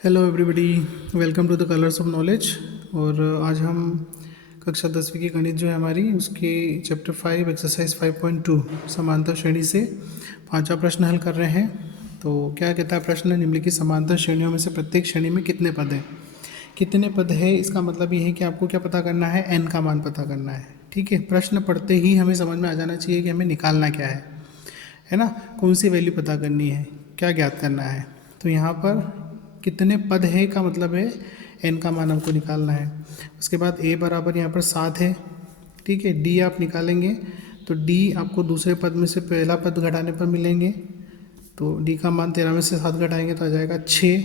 Hello everybody, welcome to the colours of knowledge. और आज हम कक्षा 10वीं की गणित जो है हमारी उसके चैप्टर 5 एक्सरसाइज 5.2 समांतर श्रेणी से पांचवा प्रश्न हल कर रहे हैं। तो क्या कहता है प्रश्न, निम्नलिखित समांतर श्रेणियों में से प्रत्येक श्रेणी में कितने पद हैं। कितने पद है इसका मतलब ये है कि आपको क्या पता करना है, n का मान पता करना है। ठीक है, प्रश्न पढ़ते ही हमें समझ में आ जाना चाहिए कि हमें निकालना क्या है ना, कौन सी वैल्यू पता करनी है, क्या ज्ञात करना है। तो यहाँ पर कितने पद है का मतलब है n का मान हमको निकालना है। उसके बाद a बराबर यहाँ पर 7 है। ठीक है, d आप निकालेंगे तो d आपको दूसरे पद में से पहला पद घटाने पर मिलेंगे। तो d का मान 13 में से 7 घटाएंगे तो आ जाएगा 6।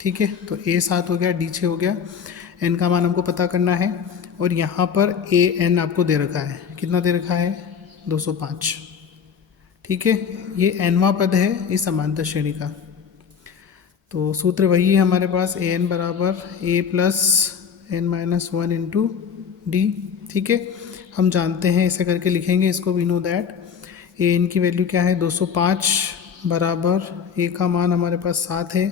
ठीक है, तो a 7 हो गया, d 6 हो गया। n का मान हमको पता करना है और यहाँ पर a n आपको दे रखा है, कितना दे रखा है 205। ठीक है, ये nवां पद है इस समांतर श्रेणी का। तो सूत्र वही है हमारे पास, ए एन बराबर a plus n minus 1 into d. ठीक है, हम जानते हैं, ऐसे करके लिखेंगे इसको। We know that a n की वैल्यू क्या है 205 बराबर ए का मान हमारे पास 7 है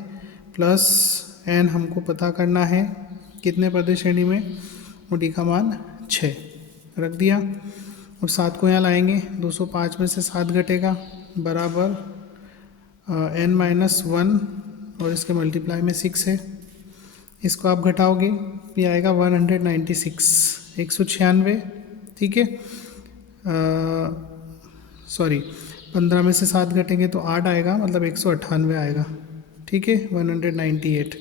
प्लस एन हमको पता करना है कितने पद है श्रेणी में, और डी का मान 6 रख दिया। अब 7 को यहाँ लाएंगे, 205 में से 7 घटेगा बराबर एन माइनस 1 और इसके मल्टीप्लाई में 6 है। इसको आप घटाओगे ये आएगा 196, 196। ठीक है, सॉरी 15 में से 7 घटेंगे तो 8 आएगा, मतलब 198 आएगा। ठीक है, 198।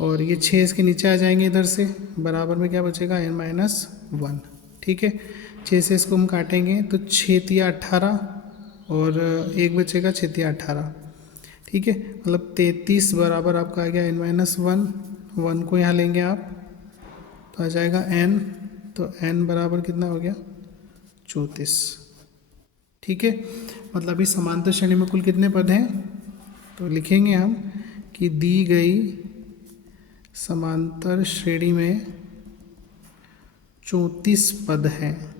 और ये 6 इसके नीचे आ जाएंगे इधर से, बराबर में क्या बचेगा n माइनस 1। ठीक है, 6 से इसको हम काटेंगे तो 6 तिया 18 और एक बचेगा 6 तिया 18। ठीक है, मतलब 33 बराबर आपका आ गया n माइनस 1। 1 को यहाँ लेंगे आप तो आ जाएगा n, तो n बराबर कितना हो गया 34। ठीक है, मतलब इस समांतर श्रेणी में कुल कितने पद हैं, तो लिखेंगे हम कि दी गई समांतर श्रेणी में 34 पद हैं।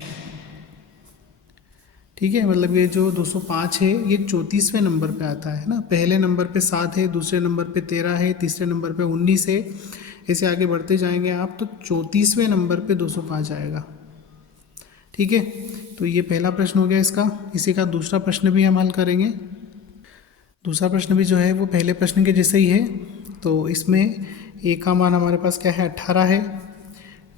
ठीक है, मतलब ये जो 205 है ये 34वें नंबर पे आता है ना। पहले नंबर पे 7 है, दूसरे नंबर पे 13 है, तीसरे नंबर पे 19 है, ऐसे आगे बढ़ते जाएंगे आप तो 34वें नंबर पे 205 आएगा। ठीक है, तो ये पहला प्रश्न हो गया इसका। इसी का दूसरा प्रश्न भी हम हल करेंगे। दूसरा प्रश्न भी जो है वो पहले प्रश्न के जैसे ही है। तो इसमें ए का मान हमारे पास क्या है 18 है,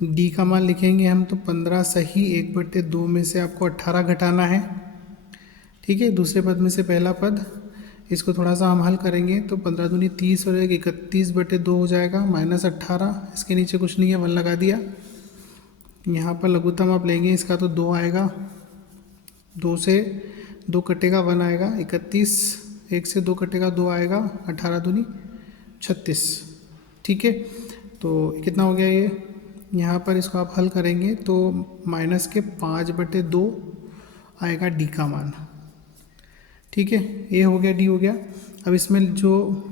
डी का मान लिखेंगे हम तो 15 सही 1/2 में से आपको 18 घटाना है। ठीक है, दूसरे पद में से पहला पद, इसको थोड़ा सा हम हल करेंगे तो 15 दूनी 30 और 31/2 हो जाएगा, माइनस 18। इसके नीचे कुछ नहीं है, 1 लगा दिया। यहाँ पर लघुत्तम आप लेंगे इसका तो 2 आएगा, 2 से 2 कटेगा 1 आएगा 31, 1 से 2 कटेगा 2 आएगा, 18 दूनी 36। ठीक है, तो कितना हो गया ये, यहाँ पर इसको आप हल करेंगे तो माइनस के 5/2 आएगा डी का मान। ठीक है, ए हो गया, डी हो गया। अब इसमें जो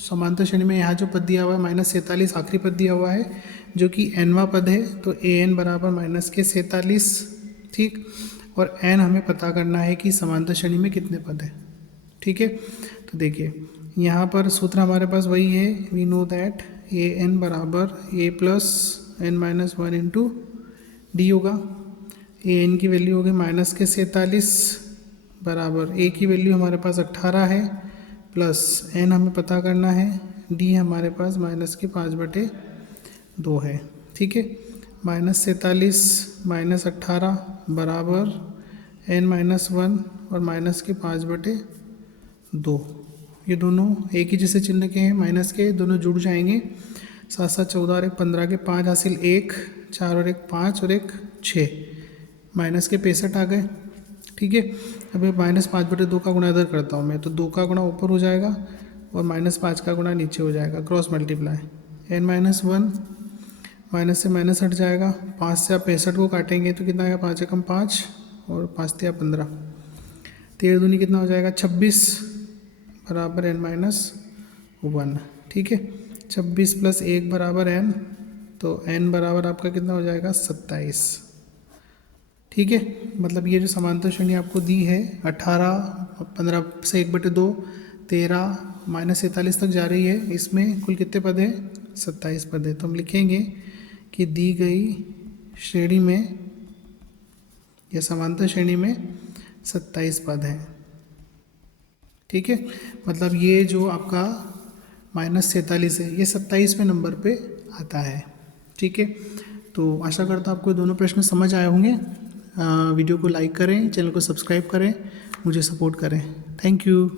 समांतर श्रेणी में यहाँ जो पद दिया हुआ है -47 आखिरी पद दिया हुआ है जो कि nवां पद है, तो ए एन बराबर -47। ठीक, और n हमें पता करना है कि समांतर श्रेणी में कितने पद है। ठीक है, तो देखिए यहाँ पर सूत्र हमारे पास वही है, we know that a n बराबर a plus n minus 1 into d होगा। ए एन की वैल्यू होगी -47 बराबर ए की वैल्यू हमारे पास 18 है प्लस एन हमें पता करना है, डी हमारे पास -5/2 है। ठीक है, -47 -18 बराबर एन माइनस 1 और -5/2। ये दोनों एक ही जैसे चिन्ह के हैं, माइनस के दोनों जुड़ जाएंगे। 7 7 14 और 1 15 के 5 हासिल 1, 4 और 1 5 और 1 6, माइनस के 65 आ गए। ठीक है, अब -5/2 का गुणा इधर करता हूँ मैं, तो 2 का गुणा ऊपर हो जाएगा और -5 का गुणा नीचे हो जाएगा, cross multiply. n minus 1 minus से माइनस हट जाएगा, 5 से आप 65 को काटेंगे तो कितना आएगा, 5 एकम 5 और 5 तिया 15, 13 दूनी कितना हो जाएगा 26 बराबर n माइनस 1। ठीक है, 26 + 1 बराबर n, तो n बराबर आपका कितना हो जाएगा 27। ठीक है, मतलब ये जो समांतर श्रेणी आपको दी है 18, 15 से 1/2, 13 माइनस 43 तक जा रही है, इसमें कुल कितने पद हैं? 27 पद है। तो हम लिखेंगे कि दी गई श्रेणी में या समांतर श्रेणी में 27 पद हैं। ठीक है, मतलब ये जो आपका -47 है ये 27वें नंबर पे आता है। ठीक है, तो आशा करता हूँ आपको दोनों प्रश्न समझ आए होंगे। वीडियो को लाइक करें, चैनल को सब्सक्राइब करें, मुझे सपोर्ट करें। Thank you.